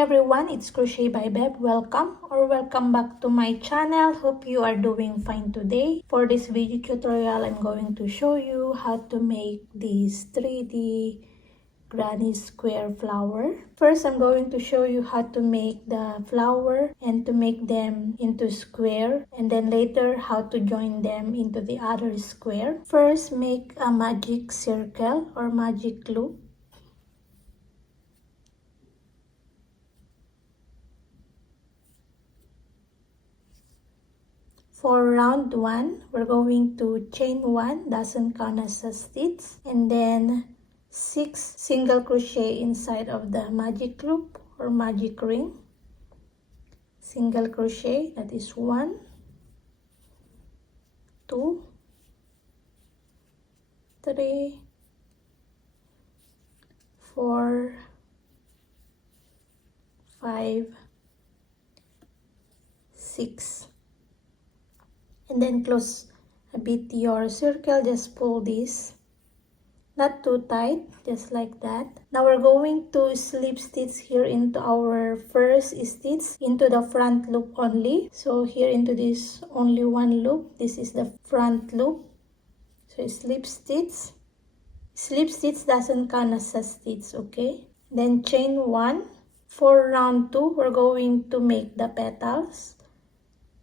everyone, it's Crochet by Beb. Welcome back to my channel. Hope you are doing fine today. For this video tutorial, I'm going to show you how to make this 3D granny square flower. First, I'm going to show you how to make the flower and to make them into square, and then later how to join them into the other square. First, make a magic circle or magic loop. For round 1, we're going to chain 1, doesn't count as a stitch, and then 6 single crochet inside of the magic loop or magic ring. Single crochet, that is 1, 2, 3, 4, 5, 6. And then close a bit your circle, just pull this, not too tight, just like that. Now we're going to slip stitch here into our first stitch into the front loop only. So here into this only one loop, this is the front loop. So slip stitch doesn't count as a stitch, okay? Then chain 1. For round 2, we're going to make the petals.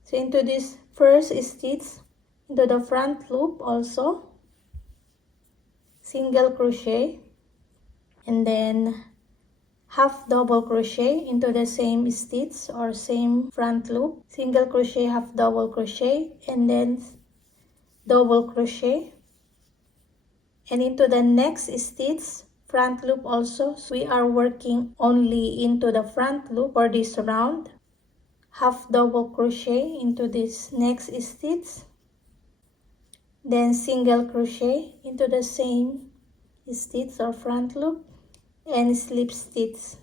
So into this first stitch, into the front loop also, single crochet, and then half double crochet into the same stitch or same front loop, single crochet, half double crochet, and then double crochet, and into the next stitch, front loop also. So we are working only into the front loop for this round. Half double crochet into this next stitch, then single crochet into the same stitch or front loop, and slip stitch.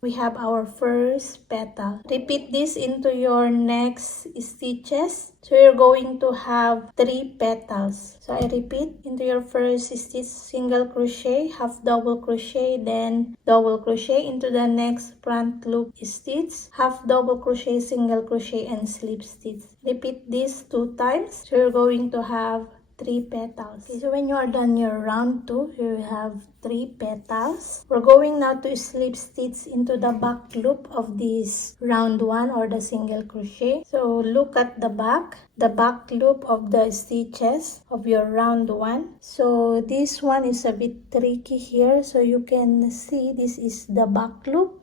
We have our first petal. Repeat this into your next stitches. So you're going to have 3 petals. So I repeat, into your first stitch, single crochet, half double crochet, then double crochet into the next front loop stitch, half double crochet, single crochet, and slip stitch. Repeat this 2 times. So you're going to have 3 petals. Okay, so when you are done your round 2, you have 3 petals. We're going now to slip stitch into the back loop of this round 1 or the single crochet. So look at the back loop of the stitches of your round 1. So this one is a bit tricky here. So you can see this is the back loop.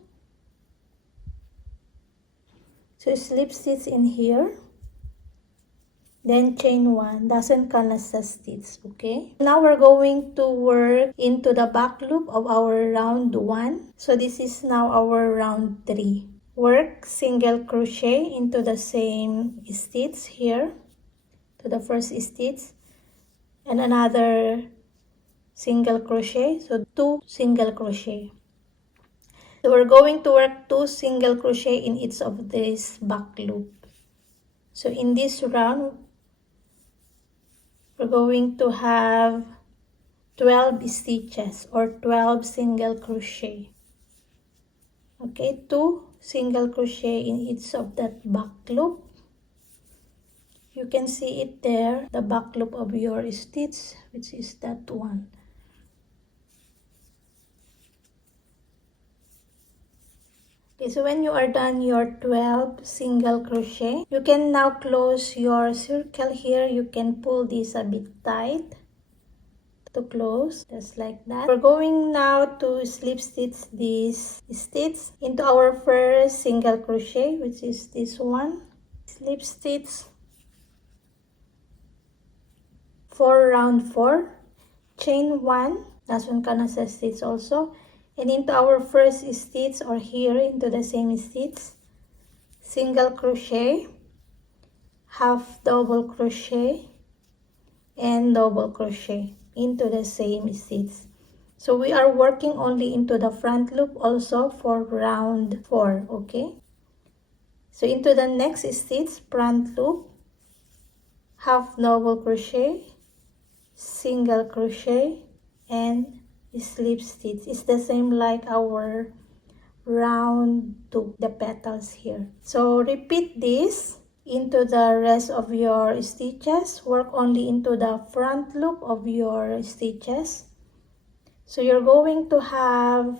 So slip stitch in here. Then chain 1, doesn't count as a stitch, okay? Now we're going to work into the back loop of our round 1. So this is now our round 3. Work single crochet into the same stitch here, to the first stitch, and another single crochet, so 2 single crochet. So we're going to work 2 single crochet in each of this back loop. So in this round, we're going to have 12 stitches or 12 single crochet. Okay, 2 single crochet in each of that back loop. You can see it there, the back loop of your stitch, which is that one. Okay, so when you are done your 12 single crochet, you can now close your circle here. You can pull this a bit tight to close, just like that. We're going now to slip stitch this stitch into our first single crochet, which is this one. Slip stitch for round 4, chain 1, that's one kind of stitch also, and into our first stitch or here into the same stitch, single crochet, half double crochet, and double crochet into the same stitch. So we are working only into the front loop also for round 4, okay? So into the next stitch, front loop, half double crochet, single crochet, and slip stitch. It's the same like our round to the petals here. So repeat this into the rest of your stitches. Work only into the front loop of your stitches. So you're going to have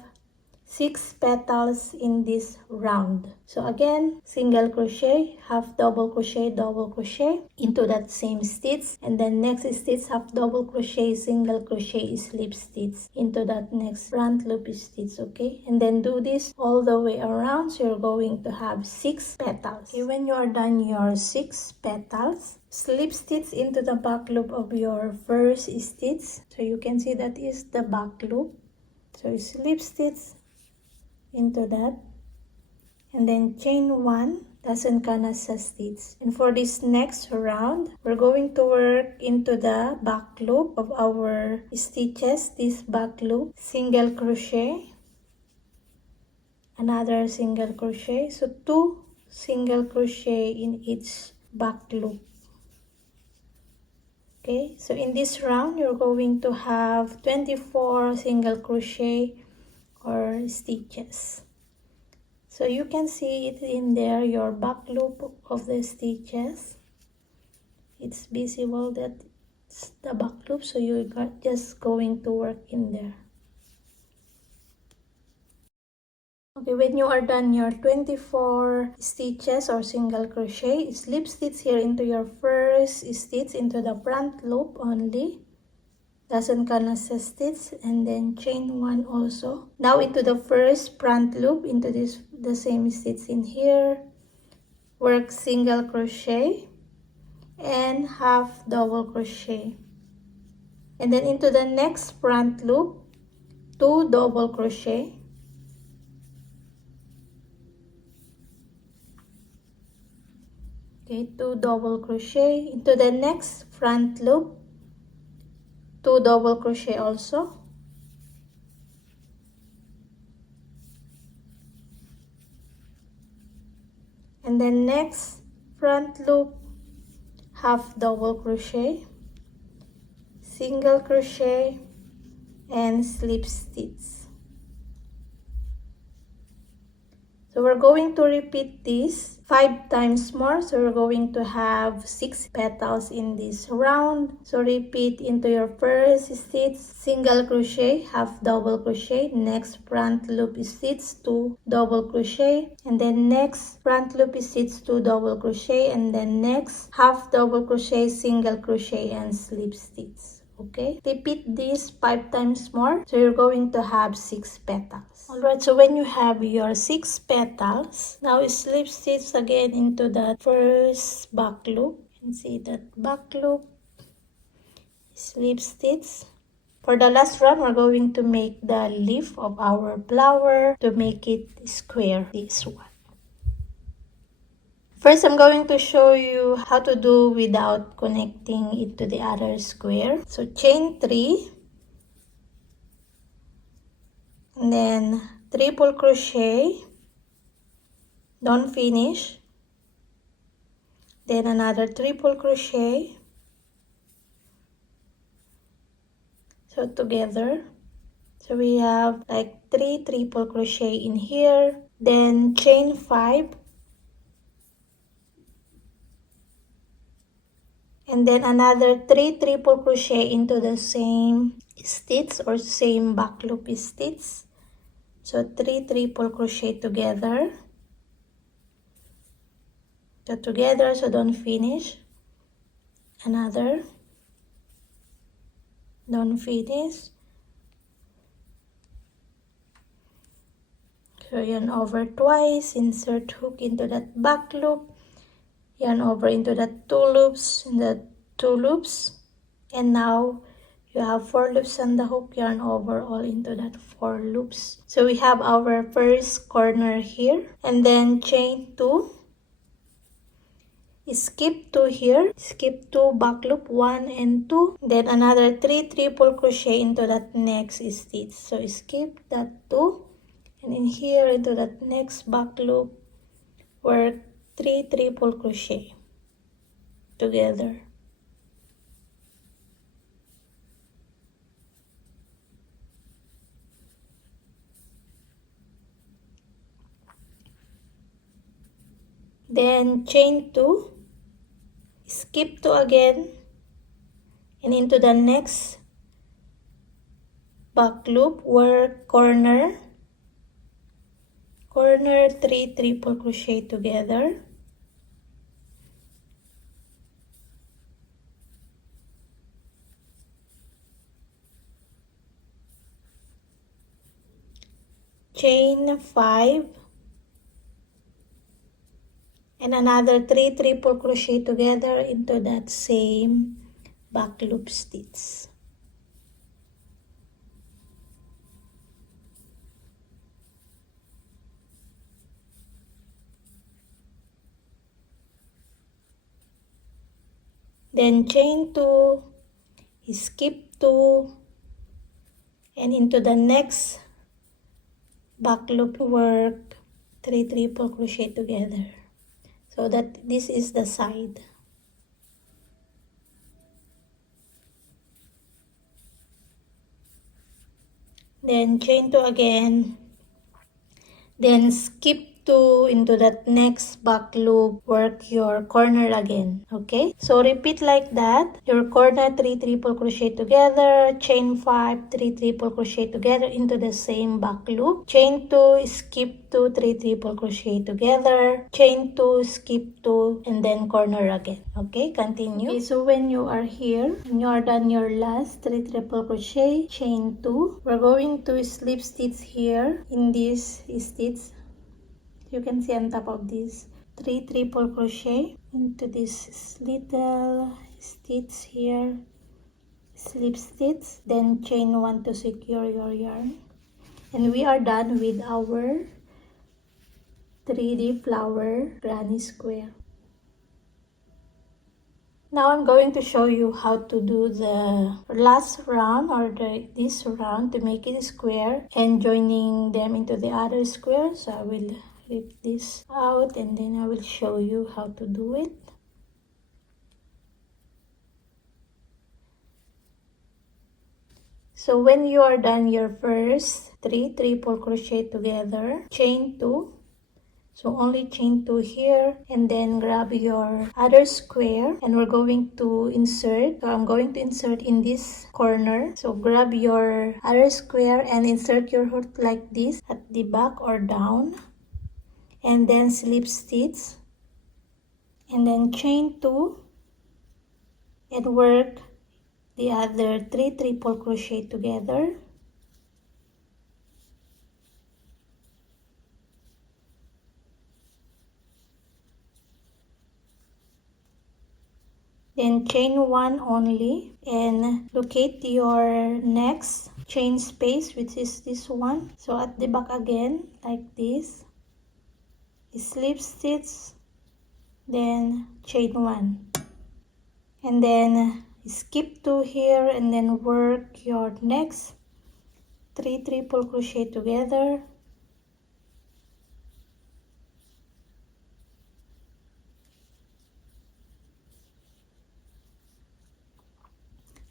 6 petals in this round. So again, single crochet, half double crochet into that same stitch, and then next stitch, half double crochet, single crochet, slip stitch into that next front loop stitch. Okay, and then do this all the way around. So you're going to have 6 petals. Okay, when you are done your 6 petals, slip stitch into the back loop of your first stitch. So you can see that is the back loop. So slip stitch into that, and then chain 1 doesn't canasta stitch. And for this next round, we're going to work into the back loop of our stitches. This back loop, single crochet, another single crochet, so 2 single crochet in each back loop. Okay, so in this round you're going to have 24 single crochet or stitches. So you can see it in there, your back loop of the stitches. It's visible that it's the back loop, so you're just going to work in there. Okay, when you are done your 24 stitches or single crochet, slip stitch here into your first stitch into the front loop only. Doesn't canasta stitch, and then chain 1 also. Now into the first front loop, into this the same stitch in here, work single crochet and half double crochet, and then into the next front loop, 2 double crochet, okay, 2 double crochet into the next front loop, 2 double crochet also, and then next front loop, half double crochet, single crochet and slip stitch. So we're going to repeat this 5 times more. So we're going to have 6 petals in this round. So repeat into your first stitch, single crochet, half double crochet, next front loop stitch, 2 double crochet, and then next front loop stitch, 2 double crochet, and then next half double crochet, single crochet and slip stitch. Okay, repeat this 5 times more, so you're going to have 6 petals. Alright, so when you have your 6 petals, now slip stitch again into that first back loop. You can see that back loop, slip stitch. For the last round, we're going to make the leaf of our flower to make it square, this one. First, I'm going to show you how to do without connecting it to the other square. So chain 3, and then triple crochet, don't finish, then another triple crochet, so together. So we have like 3 triple crochet in here, then chain 5, and then another 3 triple crochet into the same stitch or same back loop stitch. So 3 triple crochet together. So together, so don't finish. Another. Don't finish. So yarn over twice, insert hook into that back loop, yarn over into that 2 loops, in the 2 loops, and now you have 4 loops on the hook, yarn over all into that 4 loops. So we have our first corner here, and then chain 2, skip 2 here, skip 2 back loop 1 and 2, then another 3 triple crochet into that next stitch. So skip that 2, and in here into that next back loop, work 3 triple crochet together. then chain 2, skip 2 again, and into the next back loop, work corner, 3 triple crochet together, chain 5, and another 3 triple crochet together into that same back loop stitch. Then chain 2, skip 2, and into the next back loop, work 3 triple crochet together. So that this is the side. Then chain 2 again, then skip 2 into that next back loop, work your corner again. Okay, so repeat like that. Your corner 3 triple crochet together, chain 5, 3 triple crochet together into the same back loop, chain 2, skip 2, 3 triple crochet together, chain 2, skip 2, and then corner again. Okay, continue. Okay, so when you are here and you are done your last 3 triple crochet, chain 2, we're going to slip stitch here in this stitch. You can see on top of this 3 triple crochet into this little stitch here, slip stitch, then chain 1 to secure your yarn, and we are done with our 3D flower granny square. Now I'm going to show you how to do the last round or this round to make it square and joining them into the other square. So I will rip this out and then I will show you how to do it. So when you are done your first 3 triple crochet together, chain 2. So only chain 2 here and then grab your other square and we're going to insert. So I'm going to insert in this corner. So grab your other square and insert your hook like this at the back or down. And then slip stitch. And then chain 2 and work the other 3 triple crochet together. Then chain 1 only and locate your next chain space, which is this one. So at the back again like this, slip stitch, then chain 1 and then skip 2 here and then work your next 3 triple crochet together.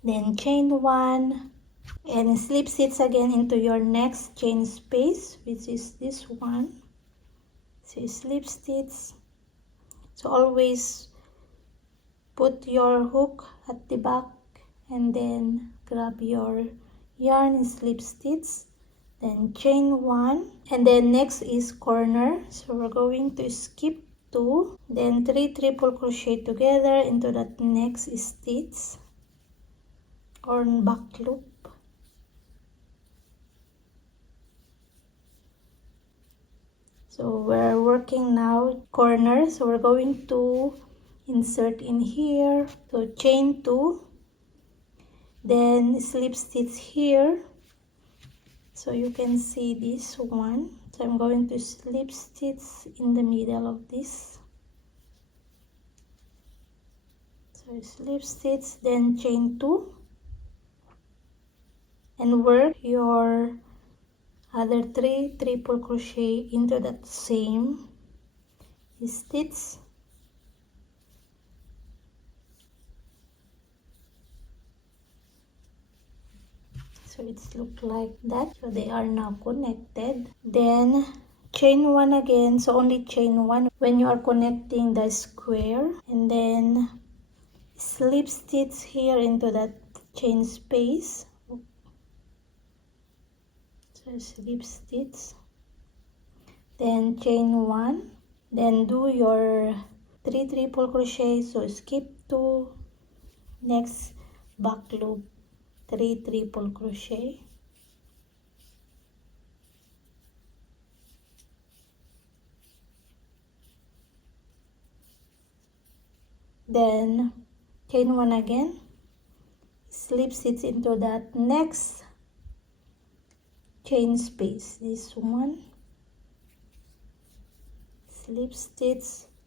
Then chain 1 and slip stitch again into your next chain space, which is this one. So slip stitch. So always put your hook at the back and then grab your yarn and slip stitch, then chain 1 and then next is corner. So we're going to skip 2, then 3 triple crochet together into that next stitch or back loop. So we're working now corner, so we're going to insert in here. So chain 2, then slip stitch here. So you can see this one. So I'm going to slip stitch in the middle of this. So slip stitch, then chain 2 and work your other 3 triple crochet into that same stitch. So it's look like that. So they are now connected. Then chain 1 again, so only chain 1 when you are connecting the square, and then slip stitch here into that chain space. So slip stitch, then chain 1, then do your 3 triple crochet, so skip 2, next back loop 3 triple crochet, then chain 1 again, slip stitch into that next chain space, this one, slip stitch,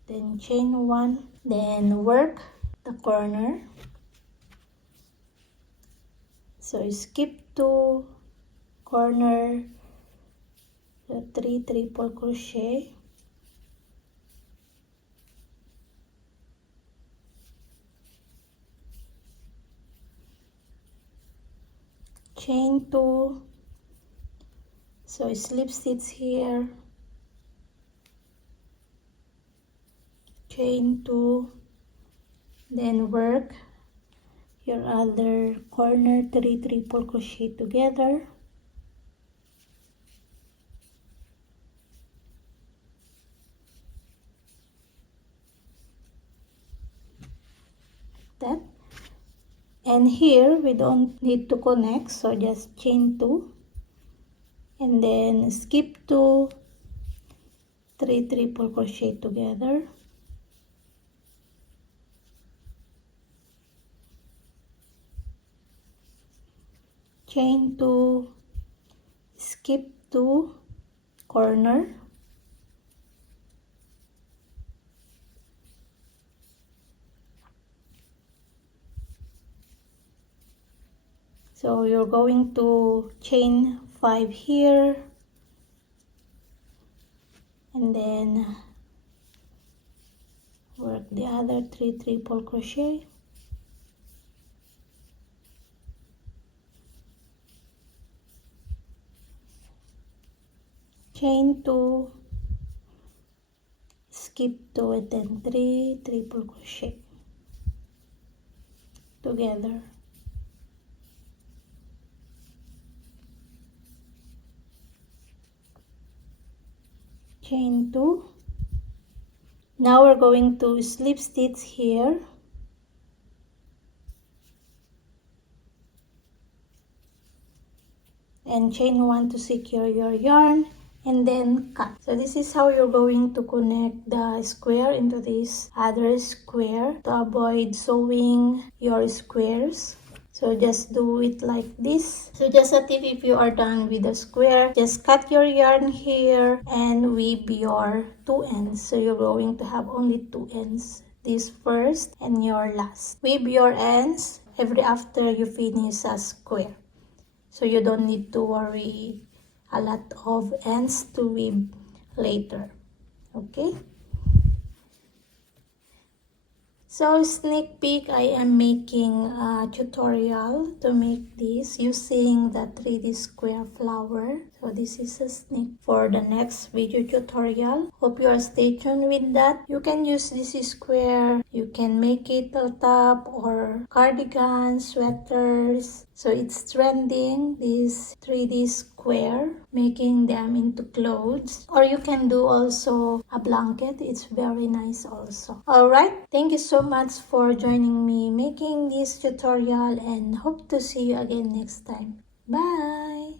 then chain 1, then work the corner, so skip 2, corner, the 3 triple crochet, chain 2, so slip stitch here, chain 2, then work your other corner 3 triple crochet together, that, and here we don't need to connect, so just chain 2, and then skip 2, 3 triple crochet together, chain 2, skip 2, corner, so you're going to chain 5 here, and then work the other 3 triple crochet, chain 2, skip 2, and then 3 triple crochet together, chain 2. Now we're going to slip stitch here, and chain 1 to secure your yarn, and then cut. So this is how you're going to connect the square into this other square to avoid sewing your squares. So just do it like this. So just a tip, if you are done with the square, just cut your yarn here and weave your 2 ends. So you're going to have only 2 ends, this first and your last. Weave your ends every after you finish a square, so you don't need to worry a lot of ends to weave later. Okay, so sneak peek, I am making a tutorial to make this using the 3D square flower. So this is a sneak for the next video tutorial. Hope you are stay tuned with that. You can use this square, you can make it a top or cardigans, sweaters. So it's trending, this 3D square, making them into clothes, or you can do also a blanket. It's very nice also. Alright, thank you so much for joining me making this tutorial, and hope to see you again next time. Bye!